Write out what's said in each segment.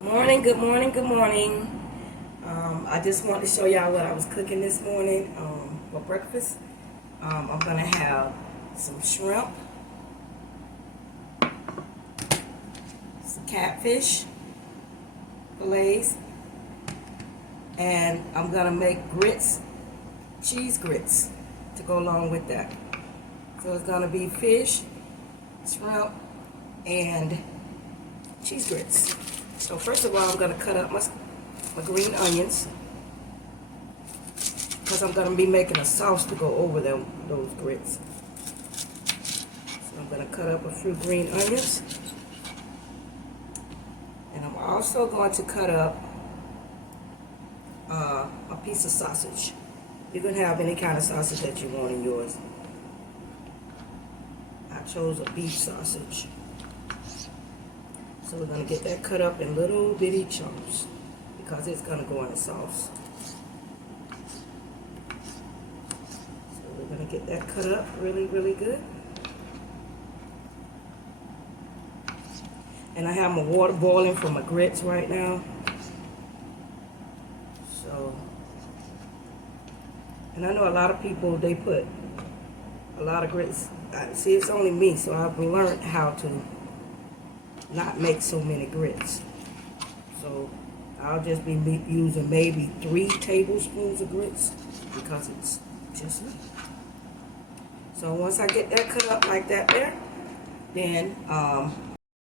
Morning, good morning, good morning. I just wanted to show y'all what I was cooking this morning for breakfast. I'm gonna have some shrimp, some catfish fillets, and I'm gonna make grits, cheese grits, to go along with that. So it's gonna be fish, shrimp, and cheese grits. So first of all, I'm gonna cut up my green onions, because I'm going to be making a sauce to go over those grits. So I'm going to cut up a few green onions. And I'm also going to cut up a piece of sausage. You can have any kind of sausage that you want in yours. I chose a beef sausage. So we're going to get that cut up in little bitty chunks because it's going to go in the sauce. We're going to get that cut up really, really good. And I have my water boiling for my grits right now. So, and I know a lot of people, they put a lot of grits. See, it's only me, so I've learned how to not make so many grits. So, I'll just be using maybe 3 tablespoons of grits because it's just me. So once I get that cut up like that there, then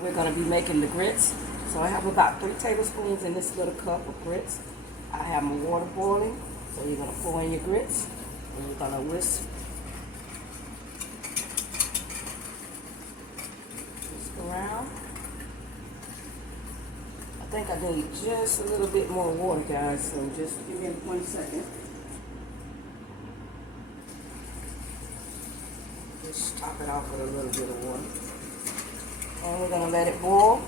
we're going to be making the grits. So I have about 3 tablespoons in this little cup of grits. I have my water boiling. So you're going to pour in your grits and you're going to whisk around. I think I need just a little bit more water, guys. So just give me 1 second. Just top it off with a little bit of water. And we're going to let it boil.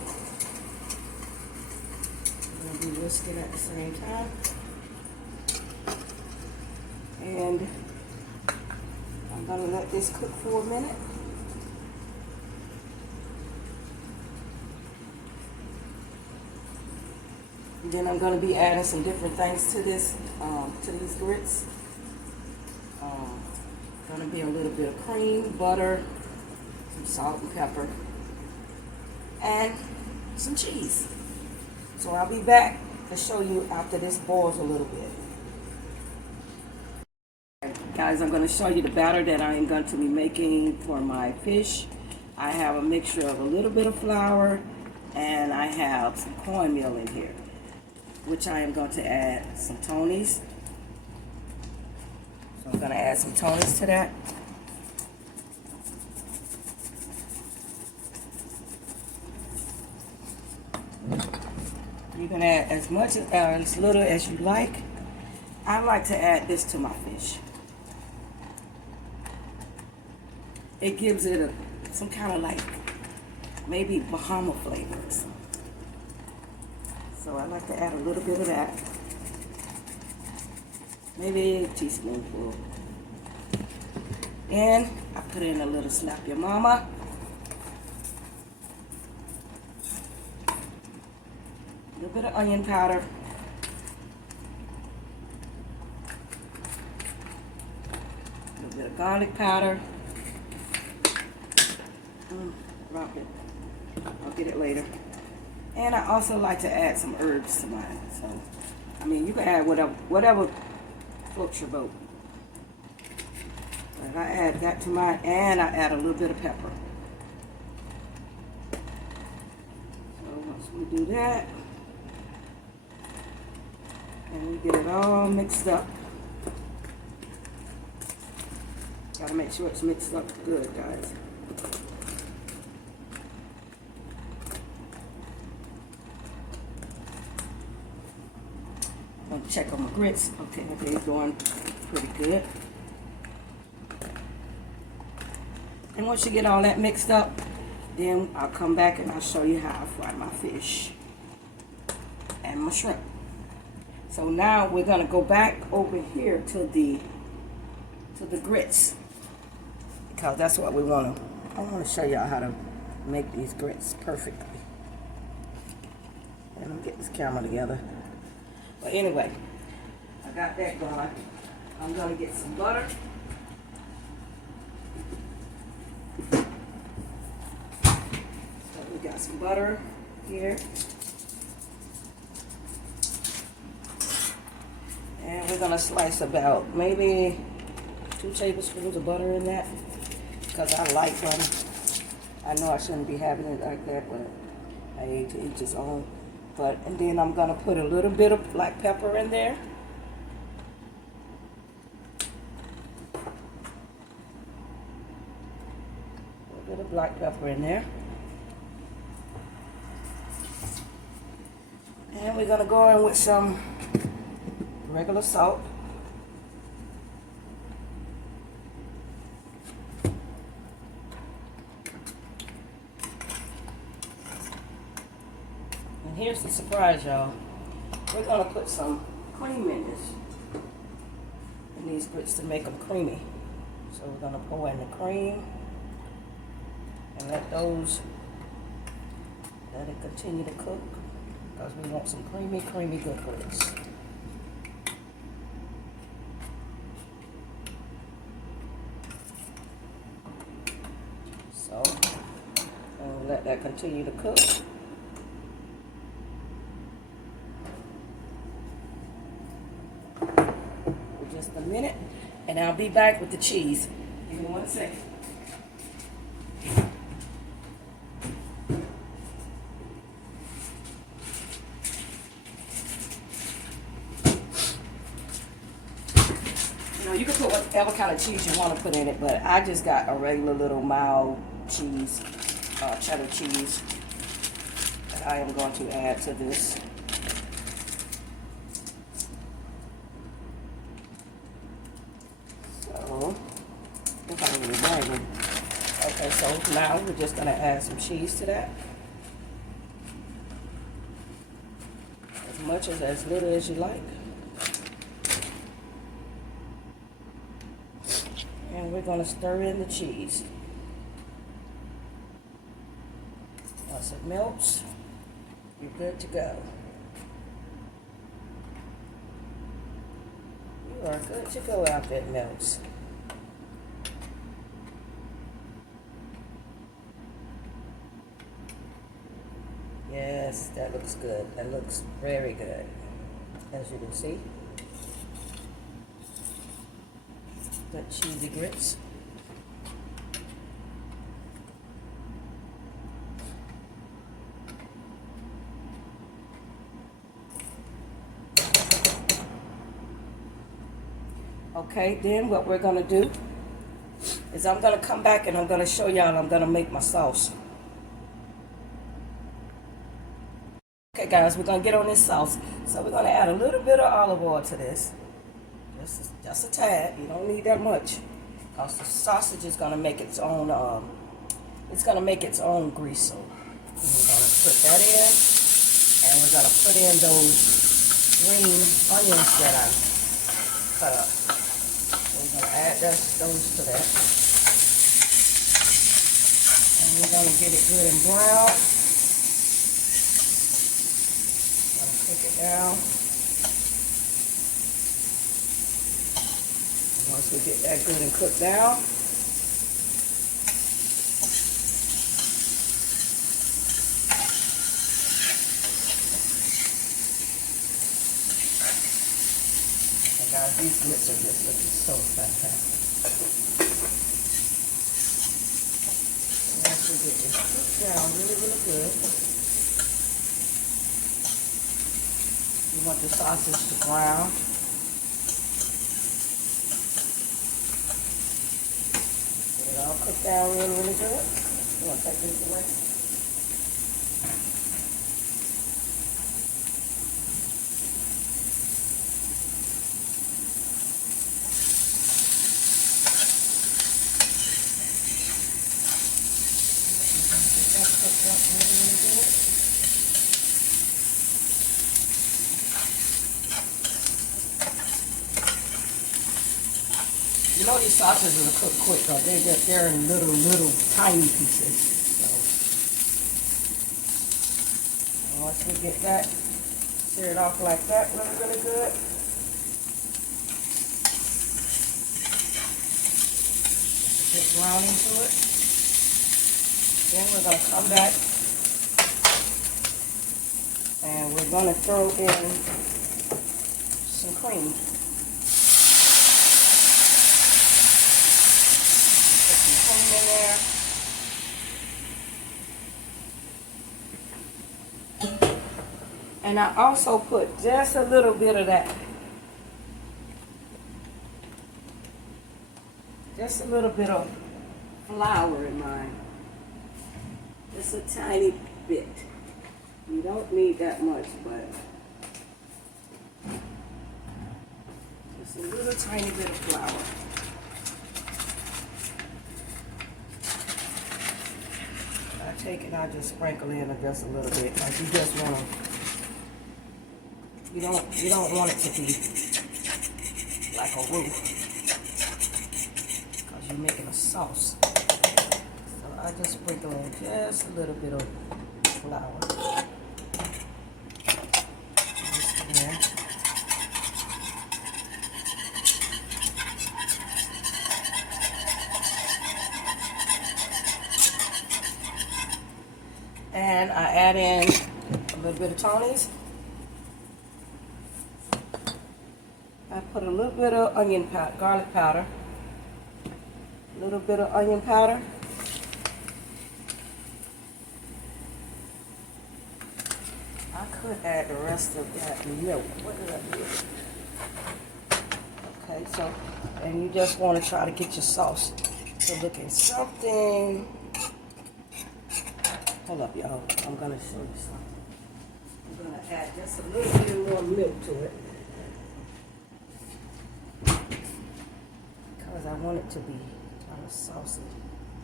We're going to be whisking at the same time. And I'm going to let this cook for a minute. And then I'm going to be adding some different things to this, to these grits. Going to be a little bit of cream, butter, some salt and pepper, and some cheese. So I'll be back to show you after this boils a little bit. Guys, I'm going to show you the batter that I am going to be making for my fish. I have a mixture of a little bit of flour and I have some cornmeal in here, which I am going to add some Tony's. So I'm going to add some Tony's to that. You can add as much as little as you like. I like to add this to my fish. It gives it some kind of like maybe Bahama flavors. So I like to add a little bit of that. Maybe a teaspoonful. And I put in a little Slap Your Mama. A little bit of onion powder. A little bit of garlic powder. Drop it. I'll get it later. And I also like to add some herbs to mine. So, I mean, you can add whatever floats your boat. But I add that to mine, and I add a little bit of pepper. So once we do that, and we get it all mixed up. Gotta make sure it's mixed up good, guys. I'm gonna check on my grits. Okay, they're going pretty good. And once you get all that mixed up, then I'll come back and I'll show you how I fry my fish and my shrimp. So now we're gonna go back over here to the grits, because that's what we want to. I want to show y'all how to make these grits perfectly. Let me get this camera together. But anyway, I got that going. I'm gonna get some butter. So we got some butter here. And we're gonna slice about maybe 2 tablespoons of butter in that, because I like butter. I know I shouldn't be having it like that, but I hate to each his own. And then I'm gonna put a little bit of black pepper in there. A little bit of black pepper in there. And we're gonna go in with some regular salt. And here's the surprise, y'all. We're gonna put some cream in these grits to make them creamy. So we're gonna pour in the cream and let it continue to cook, because we want some creamy good grits. So, and let that continue to cook. For just a minute, and I'll be back with the cheese. Give me 1 second. You can put whatever kind of cheese you want to put in it, but I just got a regular little mild cheese, cheddar cheese, that I am going to add to this. So, I think I'm really burning. Okay, so now we're just going to add some cheese to that. As much as little as you like. And we're going to stir in the cheese. Once it melts, you're good to go. You are good to go after it melts. Yes, that looks good. That looks very good, as you can see. The cheesy grits. Okay, then what we're gonna do is I'm gonna come back and I'm gonna show y'all I'm gonna make my sauce. Okay guys, we're gonna get on this sauce. So we're gonna add a little bit of olive oil to this. Just a tad. You don't need that much, because the sausage is gonna make its own. It's gonna make its own grease. So we're gonna put that in, and we're gonna put in those green onions that I cut up. We're gonna add those to that, and we're gonna get it good and brown. Gonna cook it down. Once we get that good and cooked down, and guys, these grits are just looking so fantastic. And once we get this cooked down really good, we want the sausage to brown. I'll cook down really good. You want to take this away? Get that cooked up really good. You know these sausages will cook quick, though. They're in little tiny pieces. So once we get that Stir it off like that really, really good. Get brown into it. Then we're going to come back and we're going to throw in some cream. Put some cream in there. And I also put just a little bit of that. Just a little bit of flour in mine. Just a tiny bit. You don't need that much, but just a little tiny bit of flour. I take it, I just sprinkle in just a little bit. Like you just want to, you don't want it to be like a roux, because you're making a sauce. So I just sprinkle in just a little bit of flour. And I add in a little bit of Tony's. I put a little bit of onion powder, garlic powder, a little bit of onion powder. I could add the rest of that milk. What did I do? Okay, so, and you just want to try to get your sauce to looking something. Hold up, y'all. I'm going to show you something. I'm going to add just a little bit more milk to it, because I want it to be kind of saucy.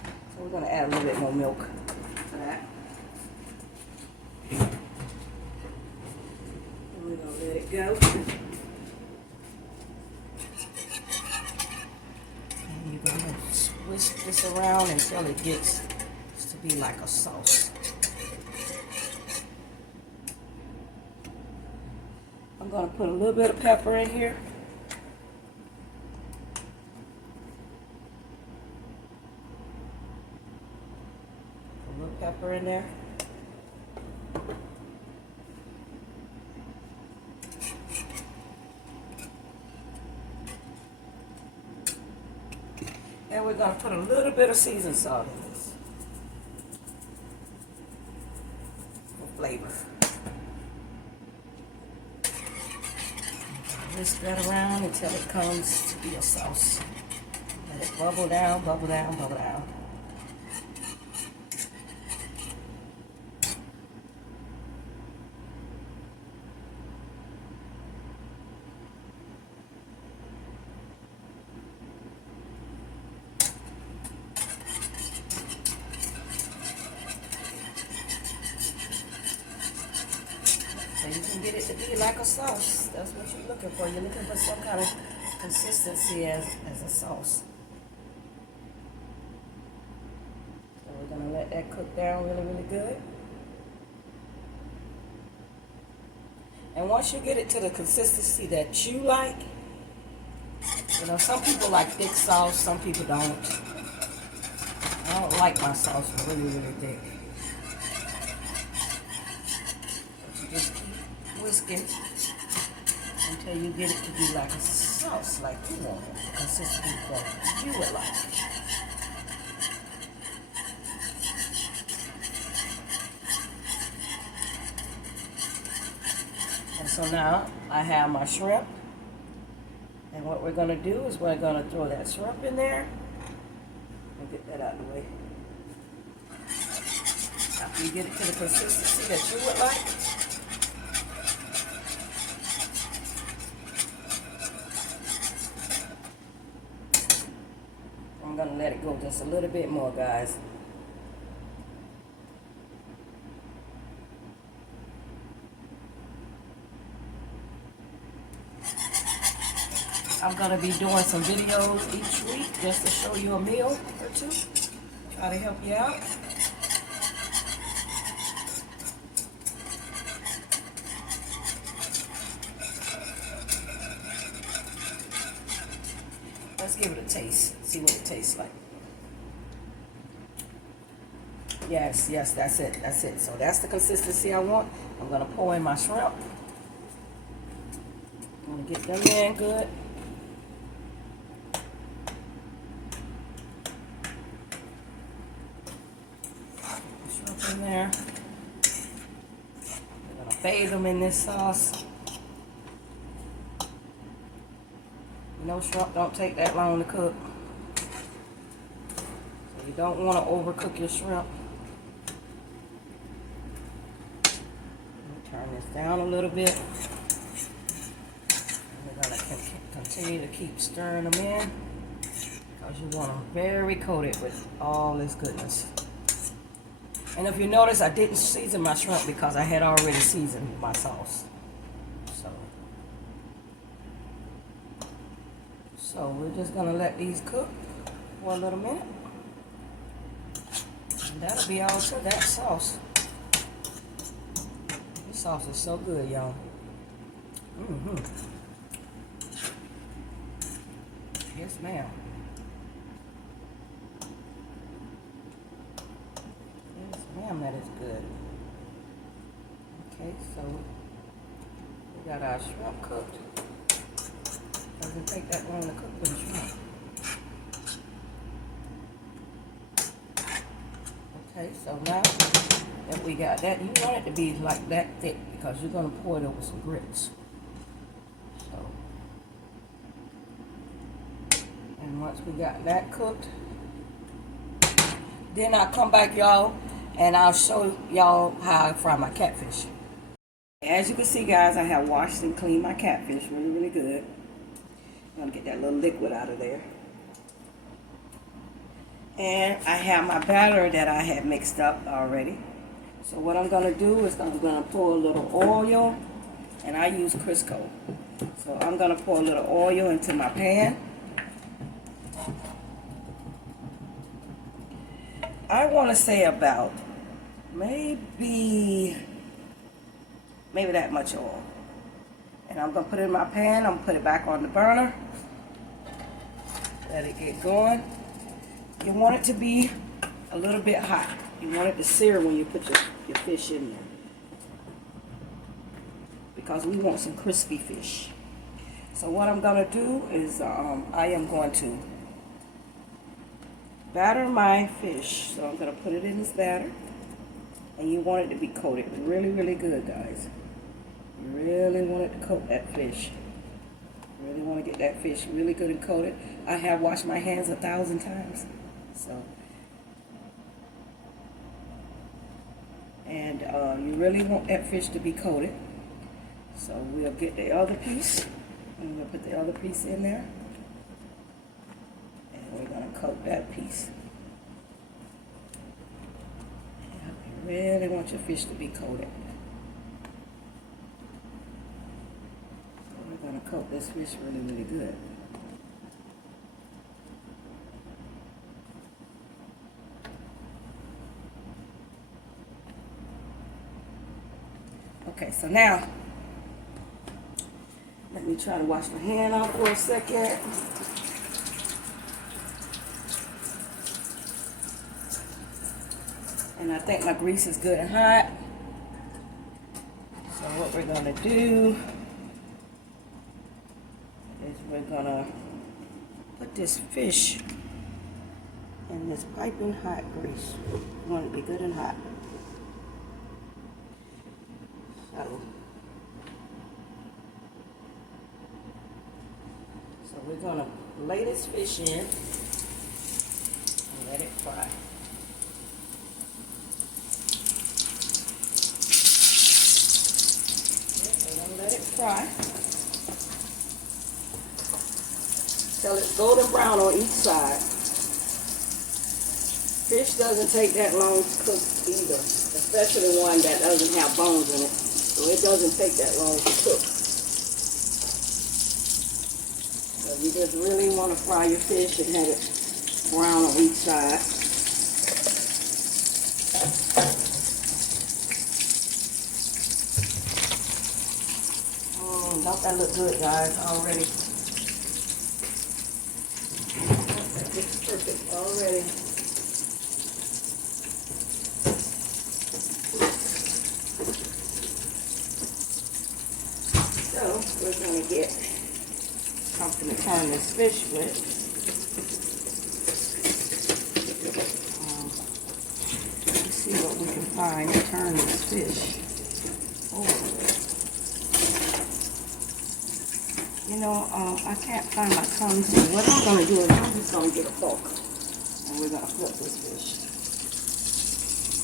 So we're going to add a little bit more milk to that. And we're going to let it go. And you're going to whisk this around until it gets to be like a sauce. I'm going to put a little bit of pepper in here. A little pepper in there. And we're going to put a little bit of seasoned salt in this for flavor. Whisk that around until it comes to be a sauce. Let it bubble down, bubble down, bubble down. So you can get it to be like a sauce. That's what you're looking for. You're looking for some kind of consistency as a sauce. So we're going to let that cook down really, really good. And once you get it to the consistency that you like, you know, some people like thick sauce, some people don't. I don't like my sauce really, really thick. But you just keep whisking until you get it to be like a sauce, like you want it, the consistency that you would like. And so now I have my shrimp, and what we're going to do is we're going to throw that shrimp in there and get that out of the way. After you get it to the consistency that you would like, I'm going to let it go just a little bit more, guys. I'm going to be doing some videos each week just to show you a meal or two. Try to help you out. let's give it a taste. See what it tastes like. Yes, that's it. That's it. So that's the consistency I want. I'm going to pour in my shrimp. I'm going to get them in good. Shrimp in there. We're going to bathe them in this sauce. You know, shrimp don't take that long to cook. So you don't want to overcook your shrimp. Turn this down a little bit. And we're going to continue to keep stirring them in because you want them very coated with all this goodness. And if you notice, I didn't season my shrimp because I had already seasoned my sauce. So we're just going to let these cook for a little minute. And that'll be all to that sauce. This sauce is so good, y'all. Yes, ma'am. Yes, ma'am, that is good. Okay, so we got our shrimp cooked. Doesn't take that long to cook the shrimp. Okay, so now that we got that, you want it to be like that thick because you're going to pour it over some grits. So, and once we got that cooked, then I'll come back, y'all, and I'll show y'all how I fry my catfish. As you can see, guys, I have washed and cleaned my catfish really, really good. I'm going to get that little liquid out of there. And I have my batter that I had mixed up already. So what I'm going to do is I'm going to pour a little oil, and I use Crisco. So I'm going to pour a little oil into my pan. I want to say about maybe that much oil. And I'm going to put it in my pan. I'm going to put it back on the burner. Let it get going. You want it to be a little bit hot. You want it to sear when you put your fish in there. Because we want some crispy fish. So what I'm going to do is I am going to batter my fish. So I'm going to put it in this batter. And you want it to be coated really, really good, guys. You really want it to coat that fish. You really want to get that fish really good and coated. I have washed my hands 1,000 times. So, and you really want that fish to be coated. So we'll get the other piece, and we'll put the other piece in there, and we're going to coat that piece. You really want your fish to be coated. So we're going to coat this fish really, really good. Okay, so now, let me try to wash my hand off for a second. And I think my grease is good and hot. So what we're going to do is we're going to put this fish in this piping hot grease. You want it to be good and hot. So we're going to lay this fish in and let it fry. We're going to let it fry till it's golden brown on each side. Fish doesn't take that long to cook either, especially one that doesn't have bones in it. So it doesn't take that long to cook. So you just really want to fry your fish and have it brown on each side. Don't that look good, guys, already? already. So we're going to get something to turn this fish with. Let's see what we can find to turn this fish over with. You know, I can't find my tongue, so what I'm going to do is I'm just going to get a fork. And we're going to flip this fish.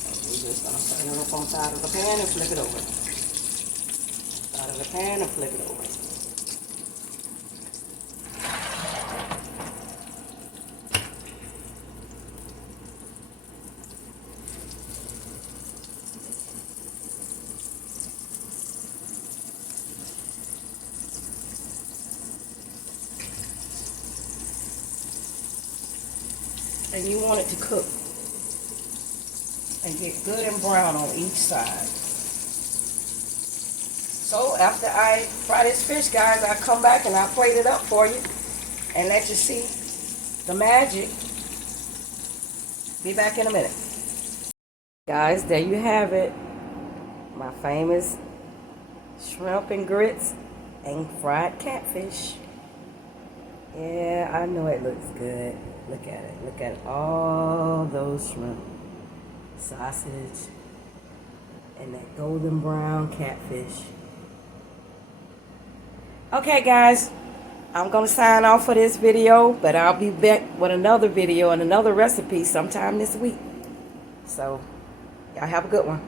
So we're just going to turn it up on the side of the pan and flip it over. Side of the pan and flip it over. And you want it to cook and get good and brown on each side. So after I fry this fish, guys, I come back and I plate it up for you and let you see the magic. Be back in a minute. Guys, there you have it. My famous shrimp and grits and fried catfish. Yeah, I know it looks good. Look at it. Look at all those shrimp, sausage, and that golden brown catfish. Okay, guys, I'm going to sign off for this video, but I'll be back with another video and another recipe sometime this week. So, y'all have a good one.